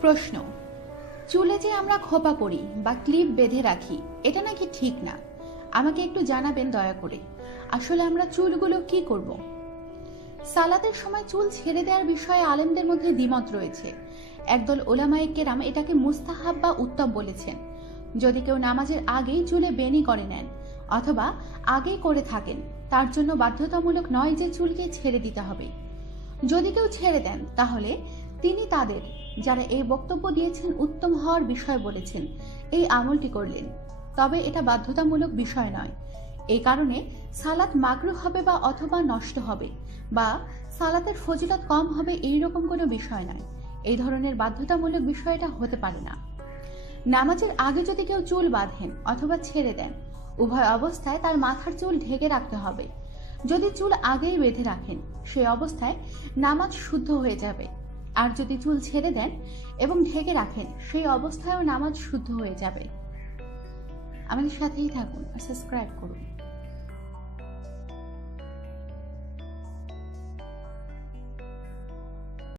প্রশ্ন, চুলে যে আমরা খোপা করি বা ক্লিপ বেঁধে রাখি এটা নাকি ঠিক না। আমাকে একটু জানাবেন দয়া করে। আসলে আমরা চুলগুলো কি করব? সালাতের সময় চুল ছেড়ে দেওয়ার বিষয়ে আলেমদের মধ্যে দ্বিমত রয়েছে। একদল ওলামায়ে কেরাম এটাকে মুস্তাহাব বা উত্তম বলেছেন। যদি কেউ নামাজের আগেই চুলে বেনি করে নেন অথবা আগেই করে থাকেন, তার জন্য বাধ্যতামূলক নয় যে চুলকে ছেড়ে দিতে হবে। যদি কেউ ছেড়ে দেন তাহলে তিনি তাদের, যারা এই বক্তব্য দিয়েছেন, উত্তম হওয়ার বিষয় বলেছেন, এই আমলটি করলেন। তবে এটা বাধ্যতামূলক বিষয় নয়। এই কারণে সালাত মাকরুহ হবে বা অথবা নষ্ট হবে বা সালাতের ফজিলত কম হবে এইরকম কোনো বিষয় নয়। এই ধরনের বাধ্যতামূলক বিষয়টা হতে পারে না। নামাজের আগে যদি কেউ চুল বাঁধেন অথবা ছেড়ে দেন, উভয় অবস্থায় তার মাথার চুল ঢেকে রাখতে হবে। যদি চুল আগেই বেঁধে রাখেন, সেই অবস্থায় নামাজ শুদ্ধ হয়ে যাবে। আর যদি চুল ছেড়ে দেন এবং ঢেকে রাখেন, সেই অবস্থায়ও নামাজ শুদ্ধ হয়ে যাবে। আমাদের সাথেই থাকুন আর সাবস্ক্রাইব করুন।